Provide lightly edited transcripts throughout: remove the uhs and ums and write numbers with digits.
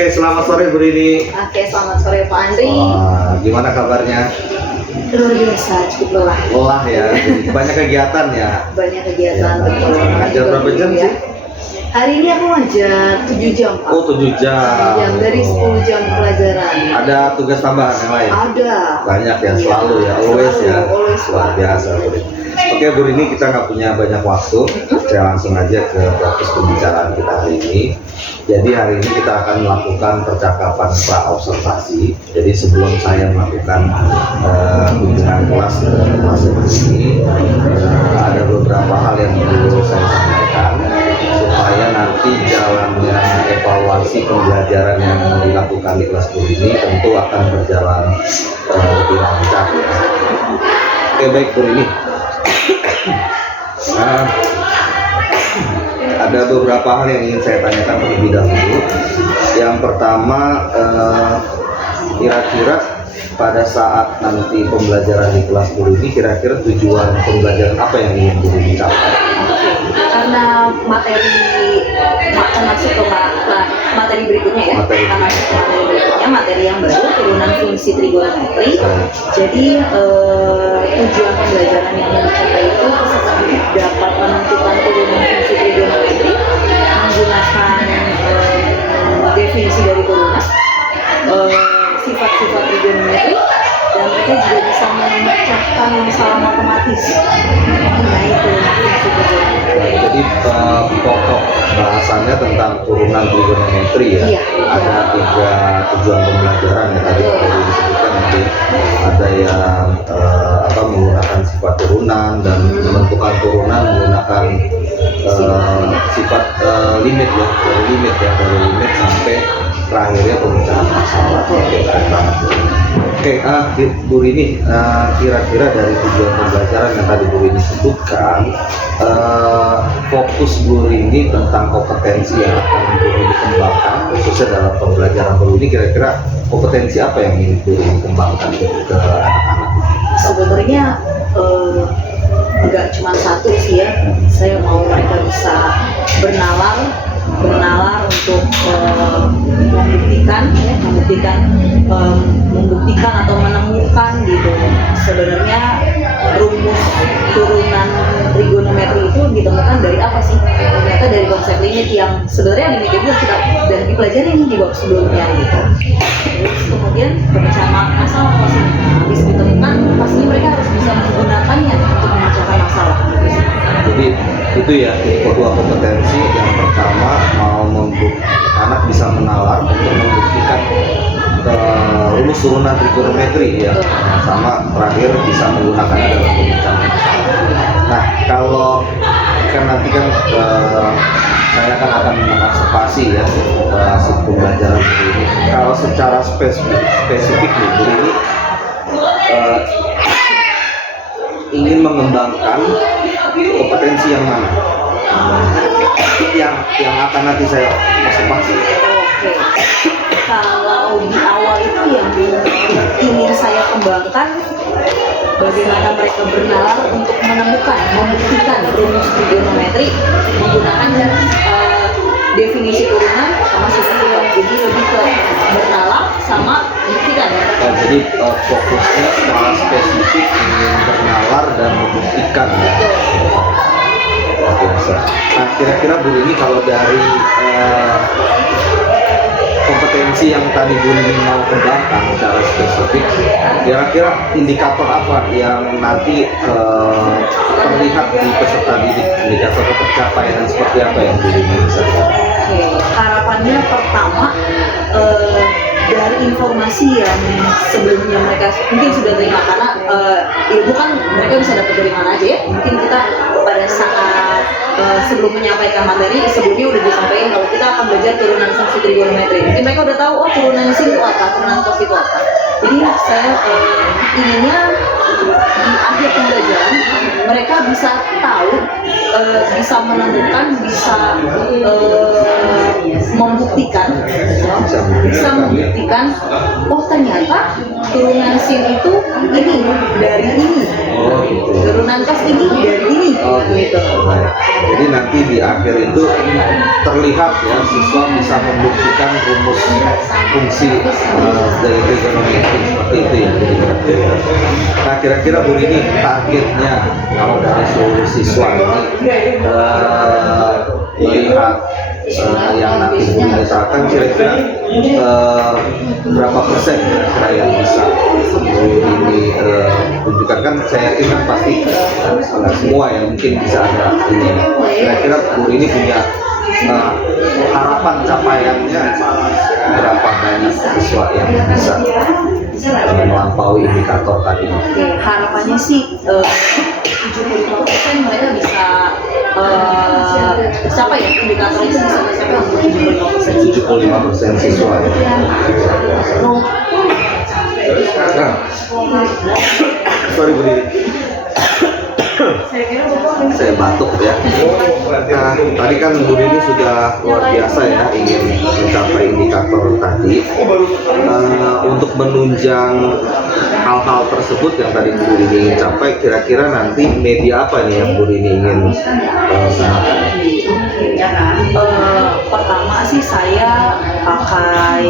Oke, selamat sore Bu Rini. Oke, selamat sore Pak Andri. Wah, gimana kabarnya? Luar biasa, cukup lelah. Lelah ya, banyak kegiatan ya. Banyak kegiatan. Ya, betul. ngajar berapa jam sih? Hari ini aku ngajar 7 jam Pak. Oh, 7 jam. 7 jam dari 10 jam pelajaran. Ada tugas tambahan yang lain? Ada. Banyak ya, selalu ya, always Selalu, ya. always, Luar Pak. biasa Bu Rini. Oke Bu Rini, kita nggak punya banyak waktu. Saya langsung aja ke fokus pembicaraan kita hari ini. Jadi hari ini kita akan melakukan percakapan pra-observasi. Jadi sebelum saya melakukan kunjungan kelas ke kelas ini, ada beberapa hal yang perlu saya sampaikan supaya nanti jalannya evaluasi pembelajaran yang dilakukan di kelas ini tentu akan berjalan lebih lancar ya. Oke baik Bu Rini. Nah, ada beberapa hal yang ingin saya tanyakan terlebih dahulu. Yang pertama, kira-kira pada saat nanti pembelajaran di kelas Bu Rini, kira-kira tujuan pembelajaran apa yang ingin Bu Rini capai? Karena masuk ke materi berikutnya ya. Kita masuk ke materi berikutnya, materi yang baru, turunan fungsi trigonometri. Jadi tujuan pembelajaran yang dicapai itu peserta didik dapat menentukan turunan fungsi trigonometri menggunakan definisi dari turunan, sifat-sifat trigonometri, dan mereka juga bisa memecahkan masalah matematis mengenai turunan fungsi trigonometri. Jadi pokok bahasannya tentang turunan trigonometri ya. Iya. Ada 3 tujuan pembelajaran yang tadi disebutkan, nanti ada yang menggunakan sifat turunan dan menentukan turunan menggunakan sifat limit ya, dari limit sampai terakhirnya pemecahan masalah. Keren banget. Oke, Bu Rini, kira-kira dari tujuan pembelajaran yang tadi Bu Rini sebutkan, fokus Bu Rini tentang kompetensi yang akan Bu Rini kembangkan, khususnya dalam pembelajaran Bu Rini, kira-kira kompetensi apa yang ingin Bu Rini kembangkan ke anak-anak? Sebenarnya nggak cuma satu sih ya. Saya mau mereka bisa bernalar untuk membuktikan atau menemukan gitu. Sebenarnya rumus turunan trigonometri itu ditemukan dari apa sih? Ternyata dari konsep limit yang sebenarnya limit itu kita udah dipelajari di bab sebelumnya gitu. Terus kemudian pemecahan masalah habis ditemukan, pasti mereka harus bisa menggunakannya untuk memecahkan masalah. Jadi itu ya kedua kompetensi. Yang pertama anak bisa menalar untuk membuktikan rumus turunan trigonometri ya, sama terakhir bisa menggunakannya dalam pemecahan masalah. Nah kalau nanti kan saya akan mengobservasi ya hasil pembelajaran ini. Kalau secara spesifik nih Bu Rini ingin mengembangkan kompetensi yang mana? Yang akan nanti saya observasi. Oke. Kalau di awal itu yang ingin saya kembangkan bagaimana mereka bernalar untuk membuktikan rumus trigonometri menggunakan definisi turunan sama sifat-sifat. Jadi lebih ke bernalar sama membuktikan. Jadi fokusnya secara spesifik ingin bernalar dan membuktikan. Luar biasa. Nah kira-kira Bu Rini kalau dari kompetensi yang tadi Bu Rini mau kembangkan secara spesifik, kira-kira indikator apa yang nanti terlihat di peserta didik, indikator pencapaian seperti apa yang Bu Rini bisa lihat? Oke, harapannya pertama dari informasi yang sebelumnya mereka mungkin sudah terima, karena ilmu kan mereka bisa dapat dari mana aja ya. Mungkin kita pada saat sebelum menyampaikan materi sebelumnya udah disampaikan kalau kita akan belajar turunan fungsi trigonometri. Mungkin mereka udah tahu turunan sin itu apa, turunan cos itu apa. Jadi saya inginnya di akhir pembelajaran mereka bisa tahu, bisa menemukan, bisa membuktikan, oh ternyata turunan sin itu ini dari ini. Oh, gitu. Turunan kas tinggi dari ini. Oh, Gitu. Baik. Jadi nanti di akhir itu terlihat ya siswa bisa membuktikan rumus fungsi dari trigonometri seperti itu ya. Jadi kira-kira. Nah kira-kira Bu Rini targetnya kalau dari seluruh siswa ini melihat yang nanti Bu Rini terapkan kira-kira berapa persen kira-kira yang bisa Bu Rini tunjukkan, kan saya yakin kan pasti nggak semua ya, mungkin bisa ada ini. Kira-kira Bu Rini punya harapan capaiannya berapa banyak siswa yang bisa melampaui indikator tadi? Oke, harapannya sih 75% mereka bisa siapa ya indikator itu bisa mencapai untuk 75%. 75% siswa ya. Nah, sorry Bu Rini, saya batuk ya. Nah, tadi kan Bu Rini sudah luar biasa ya ingin mencapai indikator tadi. Untuk menunjang hal-hal tersebut yang tadi Bu Rini ingin capai, kira-kira nanti media apa nih yang Bu Rini ingin gunakan? Pertama sih saya pakai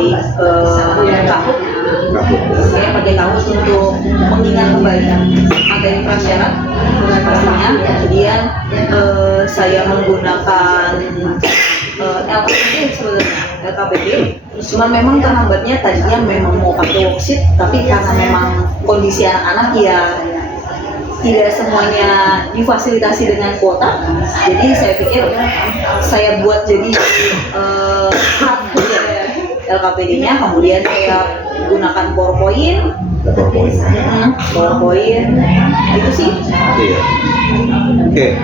Kahoot. Saya pakai Kahoot untuk mengingat kembali materi prasyarat dengan pastinya. Kemudian saya menggunakan LKPD sebenarnya, LKPD. Cuman memang terhambatnya tadinya memang mau pakai worksheet, tapi karena memang kondisi anak-anak ya tidak semuanya difasilitasi dengan kuota, jadi saya pikir saya buat jadi hard LKPD-nya, kemudian saya gunakan PowerPoint, itu sih. Iya. Oke,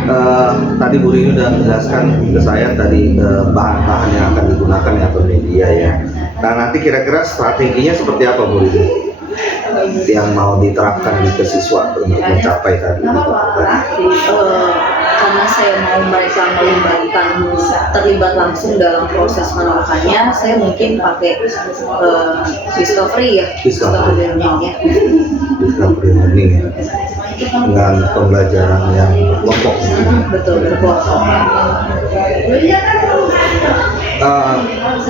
tadi Bu Rini udah menjelaskan ke saya tadi bahan-bahan yang akan digunakan ya atau media ya. Nah nanti kira-kira strateginya seperti apa Bu Rini yang mau diterapkan di siswa untuk mencapai tadi? Karena saya mau mereka terlibat langsung dalam proses menerapkannya, saya mungkin pakai discovery ya, discovery learning ya. Discovery learning ya, dengan pembelajaran yang kelompok. Betul, berkelompok.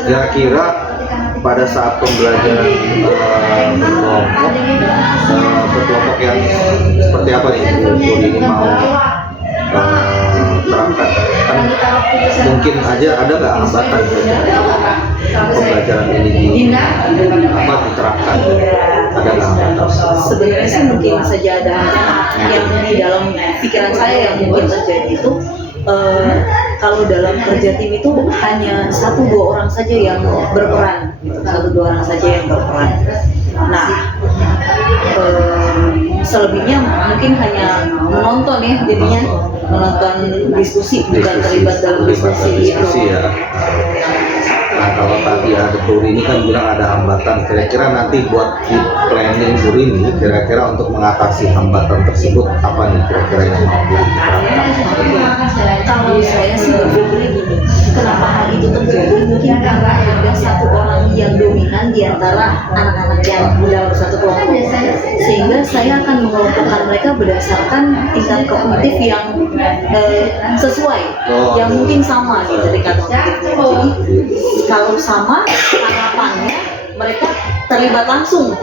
Kira-kira pada saat pembelajaran berkelompok yang seperti apa nih Bu Rini mau terapkan? Kan mungkin aja ada nggak hambatan pembelajaran ini diterapkan? Ada nggak hambatan? Sebenarnya sih mungkin saja ada yang di dalam pikiran saya yang mungkin terjadi itu kalau dalam kerja tim itu hanya 1-2 orang saja yang berperan, 1-2 orang saja yang berperan. Nah, selebihnya mungkin hanya menonton ya, jadinya menonton diskusi, bukan terlibat dalam diskusi ya. Nah kalau tadi ada Bu Rini kan bilang ada hambatan, kira-kira nanti buat di planning Bu Rini kira-kira untuk mengatasi hambatan tersebut apa nih kira-kira yang mau Bu Rini terapkan? Kalau saya sih berpikirnya gini, kenapa hal itu terjadi? Mungkin karena ada 1 orang yang dominan di antara anak-anak yang dalam satu kelompok, sehingga saya akan mengelompokkan mereka berdasarkan tingkat kognitif yang sesuai, yang mungkin sama gitu tingkat kognitifnya. Jadi kalau sama harapannya mereka terlibat langsung.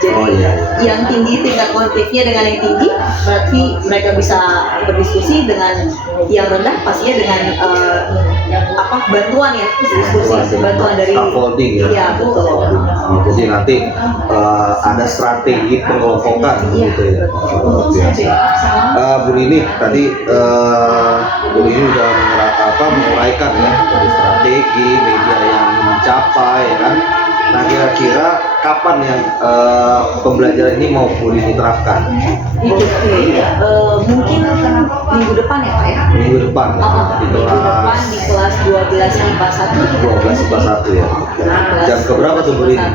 Jadi yang tinggi tingkat kognitifnya dengan yang tinggi berarti mereka bisa berdiskusi, dengan yang rendah pastinya dengan bantuan ya, diskusi, bantuan dari scaffolding ya. Iya betul. Jadi nanti ada strategi pengelompokan gitu ya. Bu Rini tadi Bu Rini udah menguraikan ya dari strategi media yang dicapai ya kan. Nah kira-kira kapan yang pembelajaran ini mau Bu Rini terapkan? Mungkin minggu depan ya Pak ya? Minggu depan di kelas 12 IPA 1. 12 IPA 1 ya. Jam keberapa tuh Bu Rini?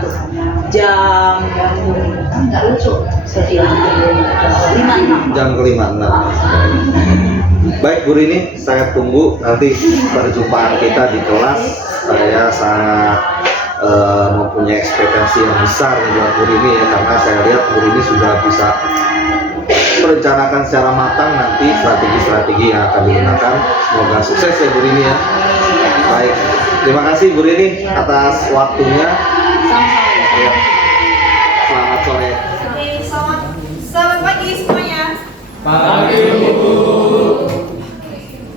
Jam 5.06. Jam ke-5.06. Baik Bu Rini, saya tunggu nanti perjumpaan kita di kelas. Saya sangat mempunyai ekspektasi yang besar buat Bu Rini ya, karena saya lihat Bu Rini sudah bisa merencanakan secara matang nanti strategi-strategi yang akan digunakan. Semoga sukses ya Bu Rini ya. Baik, terima kasih Bu Rini atas waktunya. Ya. Selamat sore. Oke, selamat pagi semuanya. Pagi Bu.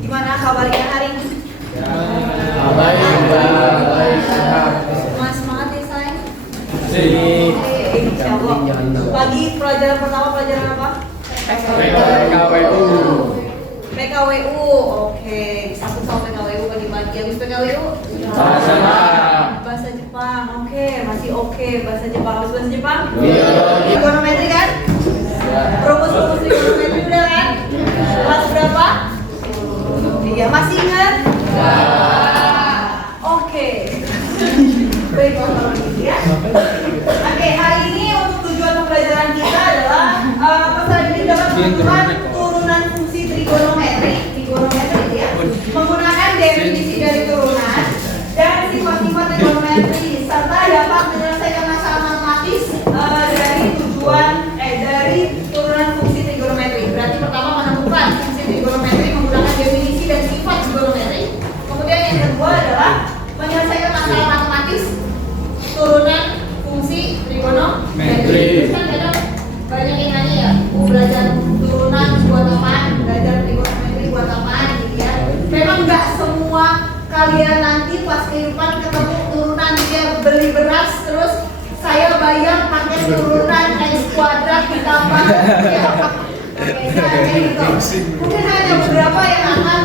Gimana kabarnya hari ini? Baik sehat. Semua semangat ya sayang. Sini. Insya Allah. Pagi pelajaran pertama pelajaran apa? PKWU. PKWU. Oke, disambut sama PKWU pagi-pagi. Habis PKWU? Bahasa Jepang. Bahasa Jepang. Oke, masih oke. Bahasa Jepang. Habis bahasa Jepang? Biologi. Trigonometri kan? Rumus-rumus trigonometri udah kan? Kelas berapa? Iya, masih ingat? Oke. Baik, kalau gitu ya. Oke, hari ini untuk tujuan pembelajaran kita adalah peserta ini dapat menentukan turunan fungsi trigonometri ya, menggunakan definisi dari turunan dan sifat-sifat trigonometri serta dapat menyelesaikan masalah matematis dari turunan fungsi trigonometri. Berarti pertama menemukan fungsi trigonometri menggunakan definisi dan sifat trigonometri. Kemudian yang kedua adalah menyelesaikan masalah matematis turunan fungsi trigonometri. Terus kan kadang banyak yang nanya ya, belajar turunan buat apaan, belajar trigonometri buat apaan gitu ya. Memang nggak semua kalian nanti pas kehidupan ketemu turunan dia beli beras terus saya bayar pakai turunan x kuadrat ditambah ya. Oke, gitu. Mungkin hanya beberapa yang akan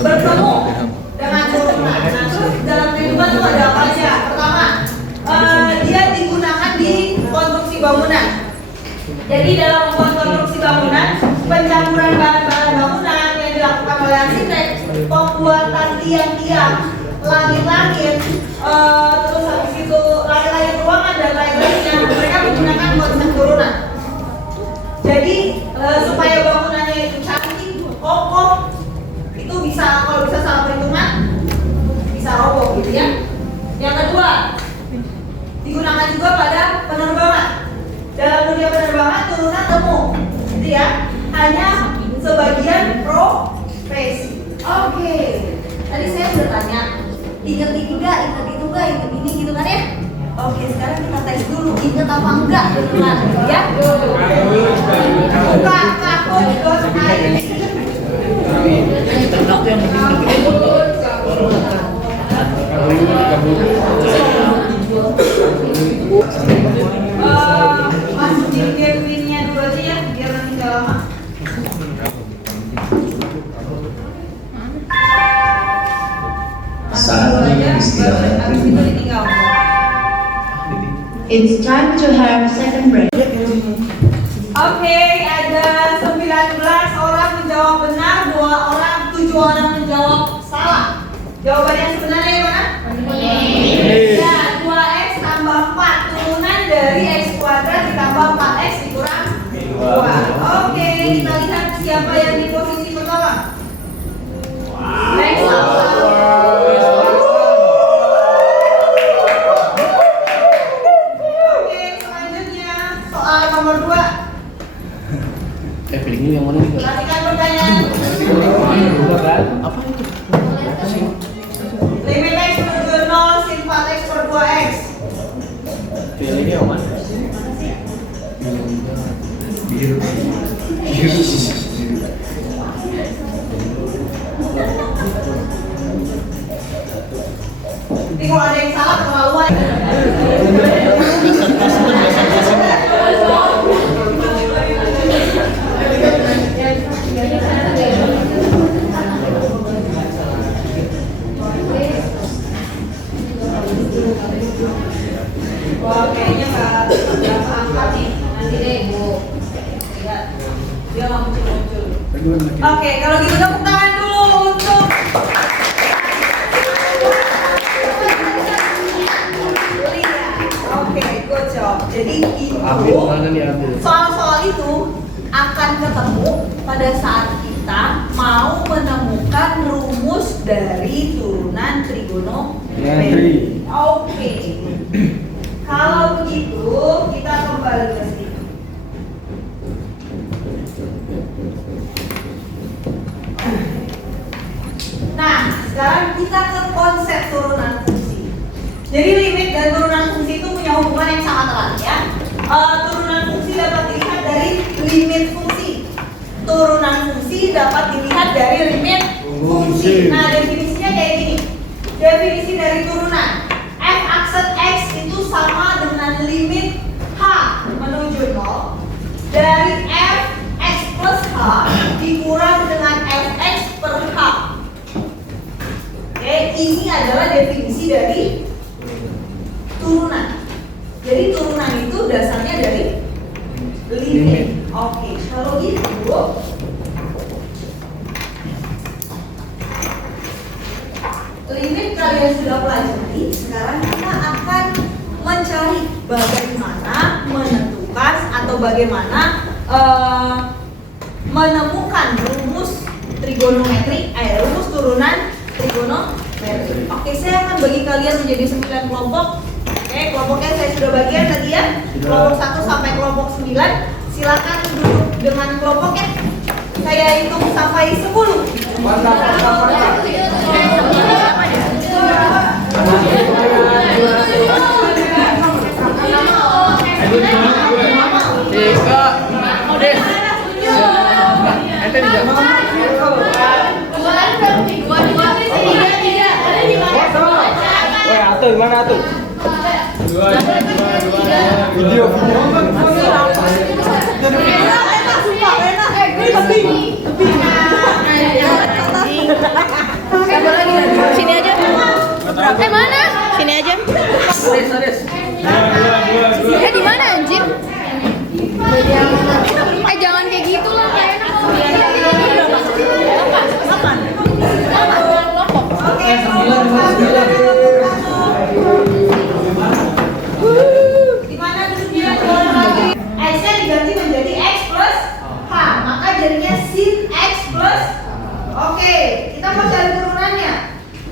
bertemu dengan turunan. Nah, terus dalam kehidupan itu ada apa aja? Pertama, dia digunakan di konstruksi bangunan. Jadi dalam membuat konstruksi bangunan, pencampuran bahan-bahan bangunan yang dilakukan oleh arsitek, pembuatan tiang-tiang, langit-langit, terus habis itu langit-langit ruangan dan lain-lainnya, mereka menggunakan konsep turunan. Jadi supaya bangunannya itu cantik, kokoh, itu bisa kalau bisa salah perhitungan bisa roboh gitu ya. Yang kedua, digunakan juga pada penerbangan. Dalam dunia penerbangan turunan temu, gitu ya. Hanya sebagian profesi. Oke. Tadi saya sudah tanya, ingat ini enggak, ingat itu enggak, ingat ini gitu kan ya? Oke, sekarang kita tes dulu, ingat apa enggak turunan, gitu ya? Buka kahut.id. Masukin game winnya dulu aja ya, biar nanti nggak lama. Saatnya istirahat. Habis itu ditinggal. It's time to have second break. Oke, ada 19 orang menjawab benar, 7 orang menjawab salah. Jawaban yang sebenarnya yang mana? Ya, 2x tambah 4 turunan dari x kuadrat ditambah 4x dikurang 2. Oke, kita lihat siapa yang di posisi pertama. Next, Oke, selanjutnya soal nomor 2. Pilih yang mana nih? Perhatikan pertanyaan. Apa itu? Limit x menuju 0 sin 4x per 2x. Pilih yang mana? Biru. Ini kalau ada yang salah keterlaluan. Wah, kayaknya nggak angkat nih. Nanti deh, Bu. Lihat, dia nggak muncul-muncul. Oke, kalau gitu tepuk tangan dulu untuk Lia. Oke, good job. Jadi itu soal-soal itu akan ketemu pada saat kita mau menemukan rumus dari turunan trigonometri. Oke. Kalau begitu, kita kembali ke sini. Jadi limit dan turunan fungsi itu punya hubungan yang sangat erat ya. Turunan fungsi dapat dilihat dari limit fungsi. Turunan fungsi dapat dilihat dari limit fungsi. Nah, definisinya kayak gini. Definisi dari turunan f aksen x itu sama dengan limit h menuju 0 dari f x plus h dikurang dengan fx per h. Oke, ini adalah definisi dari turunan. Jadi turunan itu dasarnya dari limit. Oke, kalau gitu limit kalian sudah pelajari. Sekarang kita akan mencari bagaimana menentukan atau bagaimana menemukan rumus trigonometri, rumus turunan trigonometri. Oke, saya akan bagi kalian menjadi 9 kelompok. Oke, kelompoknya saya sudah bagian tadi ya. Kelompok 1 sampai kelompok 9. Silakan duduk dengan kelompoknya. Saya hitung sampai 10. Gimana tuh? Video. Sini aja. Mana? Sini aja. Di mana anjir? Jangan kayak gitu lah, kayak enak. Dimana duduknya? X-nya diganti menjadi X plus H, maka jadinya sin X plus. Oke, kita mau cari turunannya.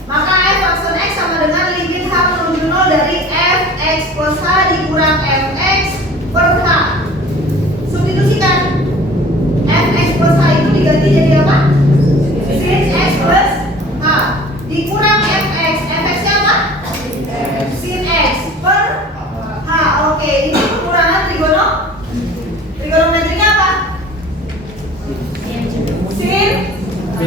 Maka f aksen X sama dengan limit H menuju 0 dari f X plus H dikurang fx per H. Substitusikan. Fx plus H itu diganti jadi apa? Sin X plus H dikurang fx. Fx-nya apa? Sin X per H. Oke, ini pengurangan trigonometrinya apa?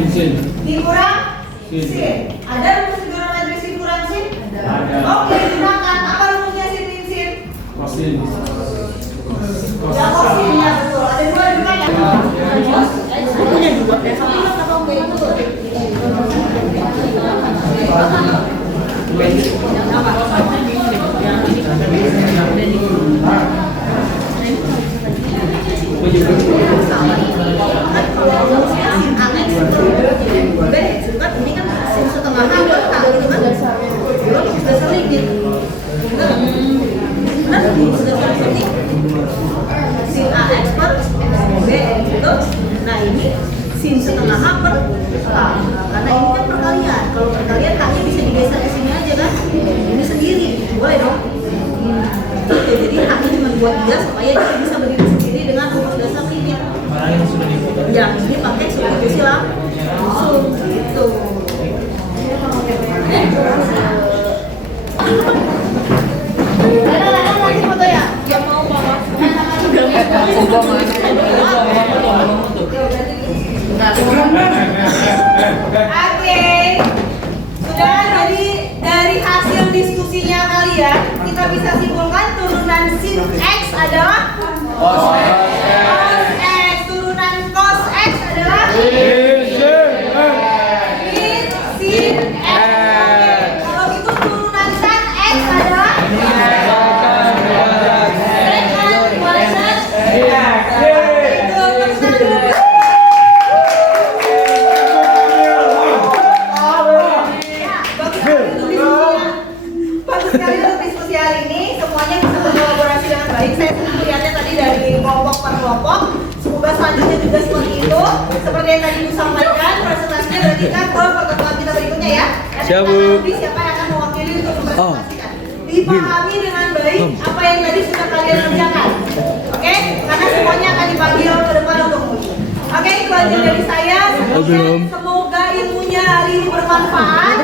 Sin dikurang sin. Ada rumus trigonometri sin kurang sin? Ada. Oke, gunakan. Apa rumusnya sin min sin? Kosin. Ya, kosin ya, betul. Ada dua juga ya. Punya dua. Satu atau enggak itu? Ini kan sin setengah H per H, gitu kan? Dasar limit. Benar? Dasar limit. Sin AX per B gitu. Nah, ini sin setengah H per H. Karena ini kan perkalian. Kalau perkalian H-nya bisa digeser ke sini aja kan? Ini sendiri. Boleh dong? Jadi H-nya cuma buat dia supaya dia bisa berdiri sendiri dengan rumus dasar limit. Ya, ini pakai substitusi langsung gitu. Lagi foto ya? Yang mau bawa. Oke, sudah. Jadi dari hasil diskusinya kalian, kita bisa simpulkan turunan sin X adalah cos X. Turunan cos X adalah min sin X. Oke, kalau gitu turunan tan X adalah secant kuadrat X. Bagus sekali untuk diskusi hari ini. Semuanya bisa berkolaborasi dengan baik. Saya melihatnya tadi dari kelompok per kelompok. Semoga selanjutnya juga seperti itu. Seperti yang tadi Ibu sampaikan, presentasinya berarti kan ke pertemuan kita berikutnya ya. Siap, Bu. Siapa yang akan mewakili untuk mempresentasikan. Dipahami dengan baik apa yang tadi sudah kalian kerjakan. Oke? Karena semuanya akan dipanggil ke depan untuk menguji. Oke, itu aja dari saya. Semoga ilmunya hari ini bermanfaat.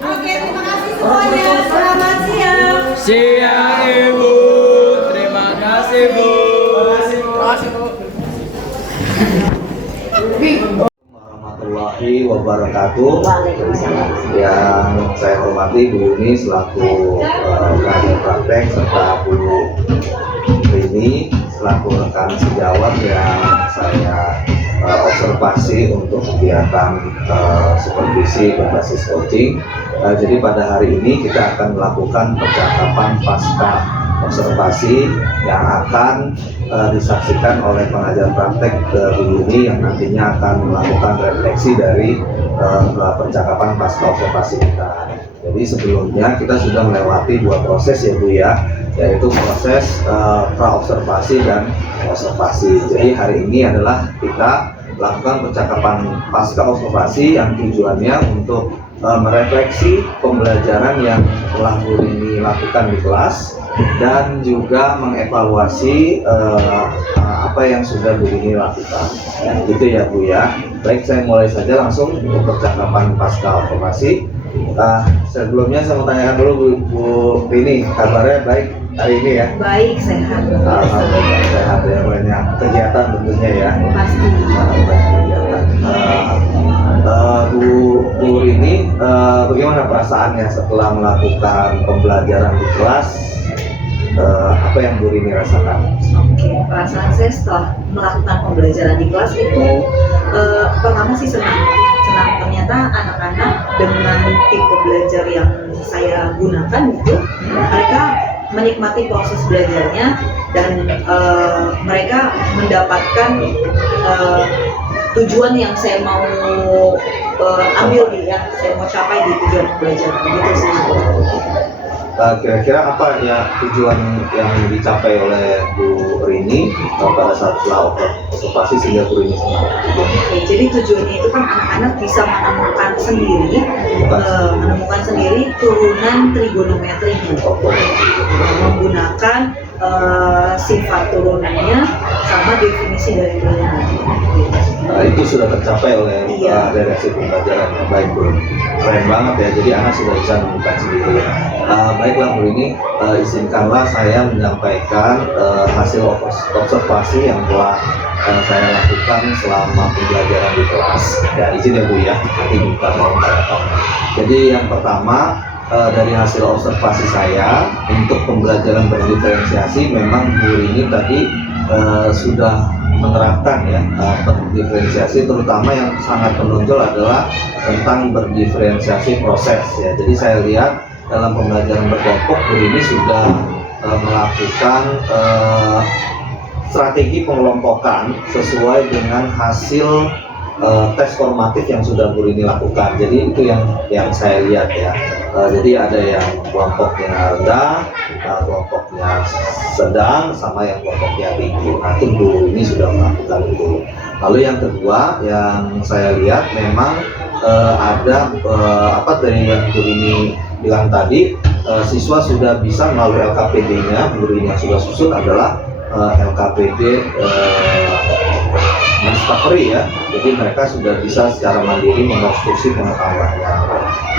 Oke, terima kasih. wabarakatuh. Waalaikumsalam. Yang saya hormati Bu Yuni selaku pengajar praktek serta Bu Rini selaku rekan sejawat yang saya observasi untuk kegiatan supervisi berbasis coaching. Jadi pada hari ini kita akan melakukan percakapan pasca observasi yang akan disaksikan oleh pengajar praktek Bu Yuni yang nantinya akan melakukan refleksi dari percakapan pasca observasi kita. Jadi sebelumnya kita sudah melewati dua proses ya Bu ya, yaitu proses pra-observasi dan observasi. Jadi hari ini adalah kita lakukan percakapan pasca observasi yang tujuannya untuk merefleksi pembelajaran yang telah Bu Rini lakukan di kelas dan juga mengevaluasi apa yang sudah Bu Rini lakukan. Gitu ya Bu ya. Baik, saya mulai saja langsung untuk percakapan pasca observasi. Sebelumnya saya mau tanyakan dulu Bu Rini, kabarnya baik hari ini ya? Baik, sehat. Alhamdulillah sehat ya, banyak kegiatan tentunya ya. Pasti. Banyak kegiatan. Bu Rini, bagaimana perasaannya setelah melakukan pembelajaran di kelas? Apa yang Bu Rini rasakan? Oke, perasaan saya setelah melakukan pembelajaran di kelas itu pertama sih senang. Ternyata anak-anak dengan tipe belajar yang saya gunakan gitu, mereka menikmati proses belajarnya dan mereka mendapatkan tujuan yang saya mau ambil ya, saya mau capai di tujuan pembelajaran gitu sih. Kira-kira apa ya tujuan yang dicapai oleh Bu Rini pada saat setelah observasi sehingga Bu Rini senang? Oke, jadi tujuannya itu kan anak-anak bisa menemukan sendiri turunan trigonometrinya, menggunakan sifat turunannya sama definisi dari turunan. Itu sudah tercapai oleh direksi pembelajaran. Baik Bu, keren banget ya. Jadi anak sudah bisa menemukan sendiri. Baiklah Bu Rini, izinkanlah saya menyampaikan hasil observasi yang telah saya lakukan selama pembelajaran di kelas. Ya izin ya Bu ya, nanti buka tolong. Jadi yang pertama dari hasil observasi saya untuk pembelajaran berdiferensiasi, memang Bu Rini tadi sudah menerapkan ya berdiferensiasi, terutama yang sangat menonjol adalah tentang berdiferensiasi proses ya. Jadi saya lihat dalam pembelajaran berkelompok Bu Rini sudah melakukan strategi pengelompokan sesuai dengan hasil tes formatif yang sudah Bu Rini lakukan. Jadi itu yang saya lihat ya. Jadi ada yang kelompoknya rendah, kelompoknya sedang, sama yang kelompoknya tinggi. Nah itu Bu Rini sudah melakukan itu. Lalu yang kedua yang saya lihat memang ada apa dari yang Bu Rini bilang tadi, siswa sudah bisa melalui LKPD-nya. Bu Rini yang sudah susun adalah LKPD discovery ya. Jadi mereka sudah bisa secara mandiri mengkonstruksi pengetahuannya.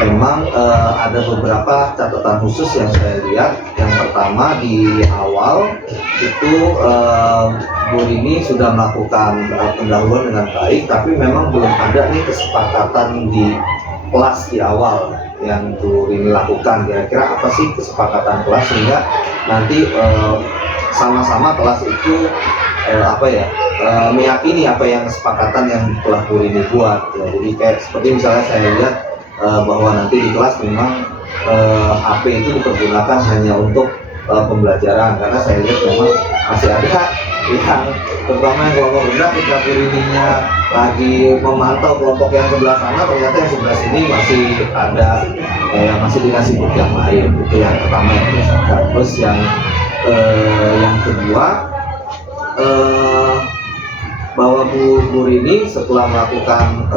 Memang ada beberapa catatan khusus yang saya lihat. Yang pertama di awal itu Bu Rini sudah melakukan pendahuluan dengan baik, tapi memang belum ada nih kesepakatan di kelas di awal yang Bu Rini lakukan. Kira-kira apa sih kesepakatan kelas sehingga nanti sama-sama kelas itu meyakini apa yang kesepakatan yang telah Bu Rini buat ya. Jadi kayak seperti misalnya saya lihat bahwa nanti di kelas memang HP itu dipergunakan hanya untuk pembelajaran, karena saya lihat memang masih ada yang terutama yang kelompok rendah ketika Bu Rininya lagi memantau kelompok yang sebelah sana, ternyata yang sebelah sini masih ada yang masih dikasih buku yang lain. Itu yang pertama yang dirasakan. Terus yang kedua bahwa Bu Rini setelah melakukan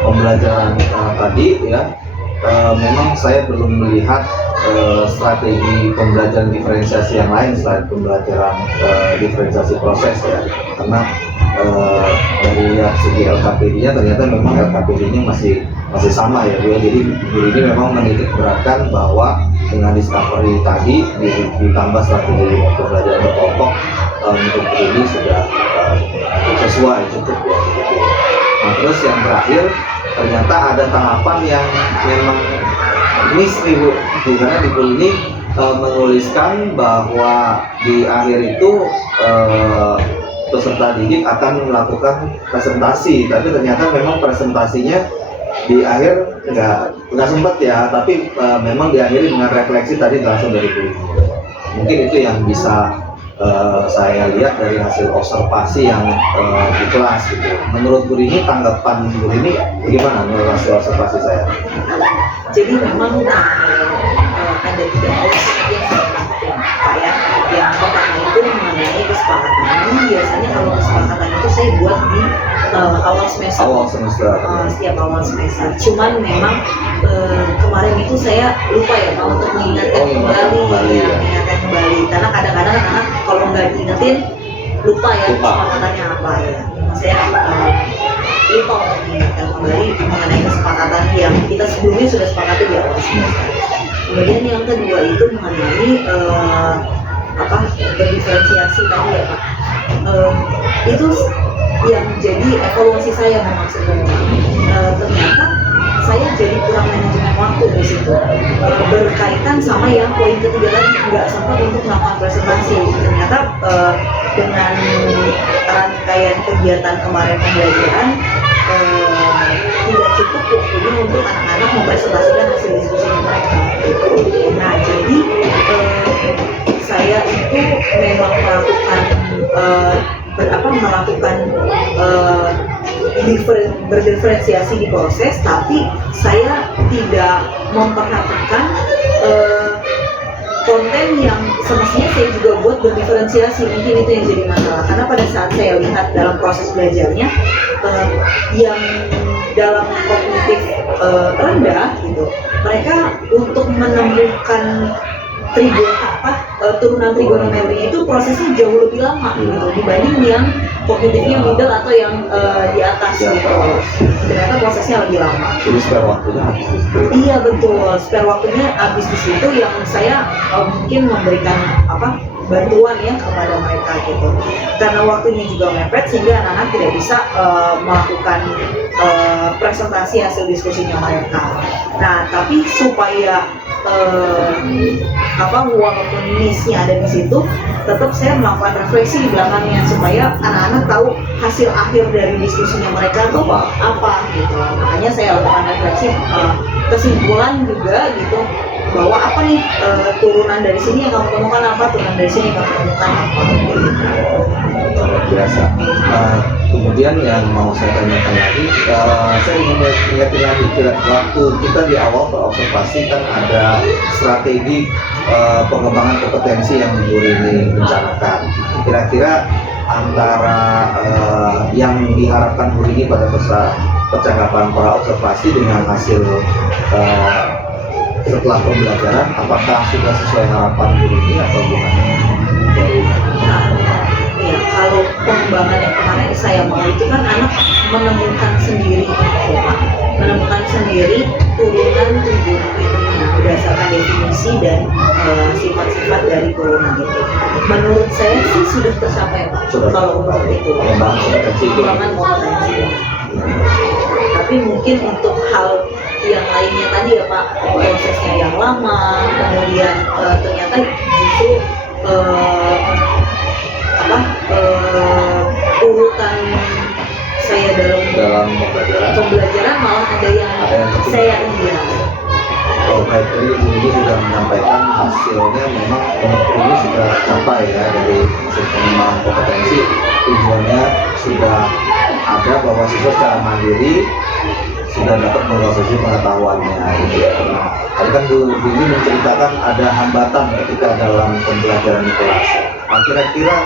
pembelajaran tadi ya, memang saya belum melihat strategi pembelajaran diferensiasi yang lain selain pembelajaran diferensiasi proses ya, karena dari segi LKPD-nya ternyata memang LKPD-nya masih sama ya Bu. Jadi Bu Rini memang menitik beratkan bahwa dengan discovery tadi ditambah strategi pembelajaran berkelompok untuk Bu Rini sudah sesuai, cukup ya gitu. Nah terus yang terakhir ternyata ada tahapan yang memang miss nih Bu, karena di Bu ini menuliskan bahwa di akhir itu peserta didik akan melakukan presentasi, tapi ternyata memang presentasinya di akhir nggak sempat ya, tapi memang diakhiri dengan refleksi tadi langsung dari Bu. Mungkin itu yang bisa saya lihat dari hasil observasi yang di kelas gitu. Menurut Bu Rini, tanggapan Bu Rini bagaimana menurut hasil observasi saya? Jadi memang ada 3 poin yang saya lakukan Pak ya. Yang pertama itu mengenai kesepakatan. Ini biasanya kalau kesepakatan itu saya buat di awal semester. Setiap awal semester. Cuman memang kemarin itu saya lupa ya Pak untuk mengingatkan kembali. Karena kadang-kadang anak kalau nggak diingetin lupa ya kesepakatannya apa ya. Saya lupa untuk mengingatkan kembali mengenai kesepakatan yang kita sebelumnya sudah sepakati di awal semester. Kemudian yang kedua itu mengenai berdiferensiasi tadi ya Pak. Itu yang jadi evaluasi saya memang sebenarnya. Ternyata saya jadi kurang manajemen waktu di situ. Berkaitan sama yang poin ketiga tadi, nggak sempat untuk melakukan presentasi. Ternyata dengan rangkaian kegiatan kemarin pembelajaran tidak cukup waktunya untuk anak-anak mempresentasikan hasil diskusi mereka. Nah, jadi saya itu memang melakukan berdiferensiasi di proses, tapi saya tidak memperhatikan konten yang semestinya saya juga buat berdiferensiasi. Mungkin itu yang jadi masalah, karena pada saat saya lihat dalam proses belajarnya yang dalam kognitif rendah gitu, mereka untuk menemukan turunan trigonometrinya itu prosesnya jauh lebih lama gitu dibanding yang kognitifnya middle atau yang di atas gitu. Ternyata prosesnya lebih lama. Jadi spare waktunya habis di situ. Iya betul, spare waktunya habis di situ yang saya mungkin memberikan bantuan ya kepada mereka gitu. Karena waktunya juga mepet sehingga anak-anak tidak bisa melakukan presentasi hasil diskusinya mereka. Nah, tapi supaya walaupun miss-nya ada di situ, tetap saya melakukan refleksi di belakangnya supaya anak-anak tahu hasil akhir dari diskusinya mereka itu apa gitu. Makanya saya lakukan refleksi, kesimpulan juga gitu, bahwa apa nih turunan dari sini yang kamu temukan apa, turunan dari sini yang kamu temukan apa gitu. Biasa. Kemudian yang mau saya tanyakan lagi, saya ingin ingatin lagi, waktu kita di awal berobservasi kan ada strategi pengembangan kompetensi yang Bu Rini rencanakan. Kira-kira antara yang diharapkan Bu Rini pada percakapan para observasi dengan hasil setelah pembelajaran, apakah sudah sesuai harapan Bu Rini atau bukan? Ya, kalau pengembangan yang kemarin saya mau itu kan anak menemukan sendiri turunan trigonometrinya berdasarkan definisi dan sifat-sifat dari turunan itu. Menurut saya sih sudah tercapai Pak. Kalau untuk itu pengembangan kompetensi. Tapi mungkin untuk hal yang lainnya tadi ya Pak, prosesnya yang lama, kemudian ternyata justru urutan saya dalam pembelajaran malah ada yang saya enggak. Baik, tadi Bu Rini sudah menyampaikan hasilnya memang ini sudah capai ya dari hasil pengembangan kompetensi. Tujuannya sudah ada bahwa siswa secara mandiri sudah dapat memproses pengetahuannya. Tadi kan Bu Rini menceritakan ada hambatan ketika dalam pembelajaran di kelas. Nah, kira-kira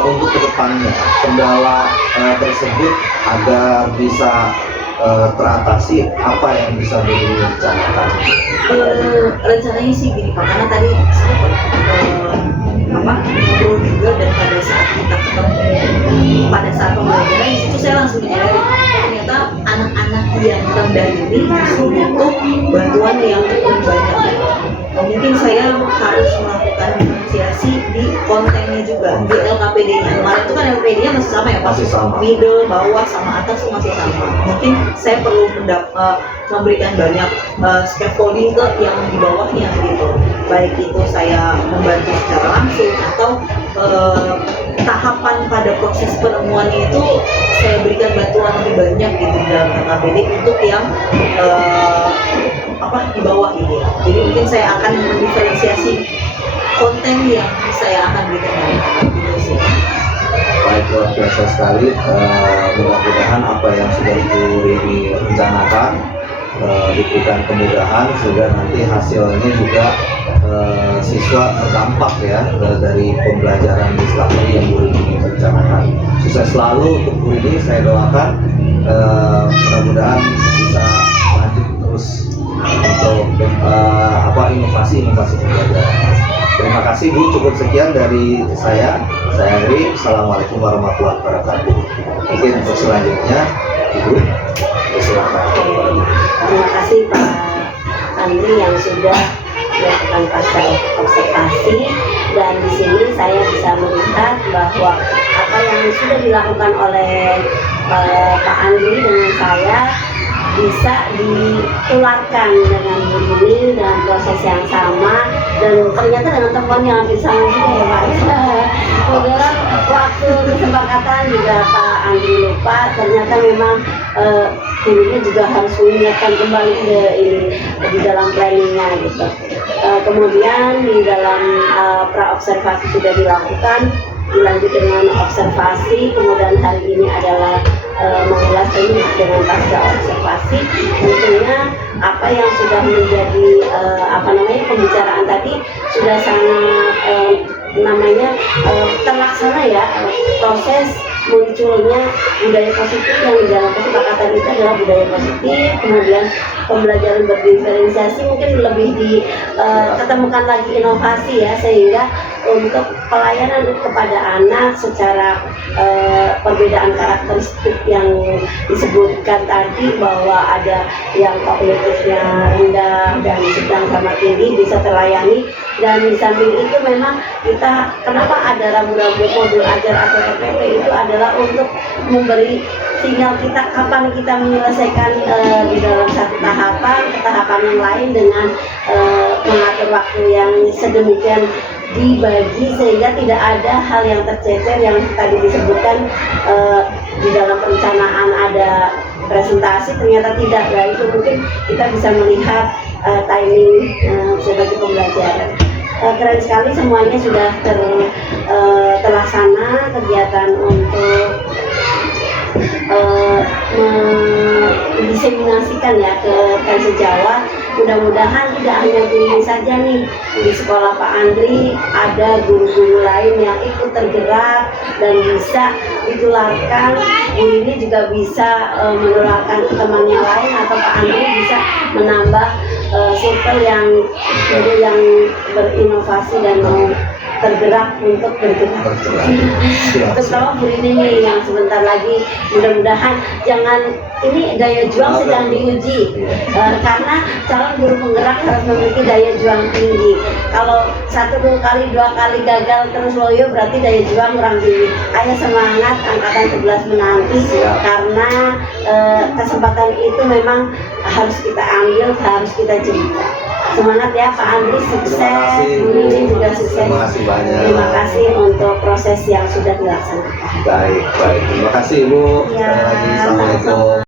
untuk kedepannya kendala tersebut agar bisa teratasi, apa yang bisa Bu Rini rencanakan? Rencananya sih gini Pak, karena tadi sempat ngobrol juga, dan pada saat kita ketemu pada saat pembelajaran di situ saya langsung menyadari ternyata anak-anak yang rendah ini justru butuh bantuan yang lebih banyak. mungkin saya harus melakukan diferensiasi di kontennya juga di LKPD-nya. Kemarin itu kan LKPD-nya masih sama ya Pak? Masih sama. Middle, bawah, sama atas itu masih sama. Mungkin saya perlu memberikan banyak scaffolding ke yang di bawahnya gitu. Baik itu saya membantu secara langsung atau tahapan pada proses penemuannya itu saya berikan bantuan lebih banyak gitu dalam LKPD untuk yang di bawah gitu. Jadi mungkin saya akan mendiferensiasi konten yang saya akan berikan gitu sih. Baik, luar biasa sekali. Mudah-mudahan apa yang sudah Ibu Rini rencanakan diberikan kemudahan sehingga nanti hasilnya juga siswa terdampak ya dari pembelajaran Islam ini yang Bu Rini rencanakan. Sukses selalu untuk Bu Rini, saya doakan mudah-mudahan bisa lanjut terus untuk inovasi pembelajaran. Terima kasih Bu, cukup sekian dari saya. Saya Henry, Assalamualaikum warahmatullahi wabarakatuh. Mungkin untuk selanjutnya Ibu, silakan. Terima kasih Pak Andri yang sudah melakukan pasca observasi, dan di sini saya bisa melihat bahwa apa yang sudah dilakukan oleh Pak Andri dengan saya bisa ditularkan dengan ini dengan proses yang sama, dan ternyata dengan temuan yang hampir sama juga ya Pak. Kemudian waktu kesepakatan juga Pak Andri lupa, ternyata memang gurunya juga harus mengingatkan kembali ke ini di dalam planningnya gitu. Kemudian di dalam pra-observasi sudah dilakukan, dilanjut dengan observasi, kemudian hari ini adalah mengulas ini dengan pasca observasi. Tentunya apa yang sudah menjadi pembicaraan tadi sudah sangat terlaksana ya, proses munculnya budaya positif yang di dalam kesepakatan itu adalah budaya positif. Kemudian pembelajaran berdiferensiasi mungkin lebih ketemukan lagi inovasi ya, sehingga untuk pelayanan kepada anak secara perbedaan karakteristik yang disebutkan tadi, bahwa ada yang kognitifnya rendah dan sedang sama tinggi bisa terlayani. Dan di samping itu memang kita kenapa ada rambu-rambu modul ajar atau RPP itu adalah untuk memberi sinyal kita kapan kita menyelesaikan di dalam satu tahapan ke tahapan yang lain dengan mengatur waktu yang sedemikian dibagi sehingga tidak ada hal yang tercecer yang tadi disebutkan di dalam perencanaan ada presentasi ternyata tidak. Nah, itu mungkin kita bisa melihat timing sebagai pembelajaran. Keren sekali semuanya sudah terlaksana kegiatan untuk mendiseminasikan ya ke Kansa Jawa. Mudah-mudahan tidak hanya guru saja nih, di sekolah Pak Andri ada guru-guru lain yang ikut tergerak dan bisa ditularkan. Guru ini juga bisa menularkan ke temannya lain, atau Pak Andri bisa menambah circle yang berinovasi dan mau tergerak untuk bergerak. Terutama Bu Rini nih yang sebentar lagi, mudah-mudahan jangan, ini daya juang sedang diuji karena calon guru penggerak harus memiliki daya juang tinggi. Kalau 1 kali 2 kali gagal terus loyo berarti daya juang kurang tinggi. Ayo semangat angkatan 11 menanti, karena kesempatan itu memang harus kita ambil, harus kita cerita. Semangat ya Pak Andri, sukses. Bu Rini juga sukses. Terima kasih banyak. Terima kasih untuk proses yang sudah dilaksanakan. Baik. Terima kasih Ibu. Sekali lagi, Assalamualaikum.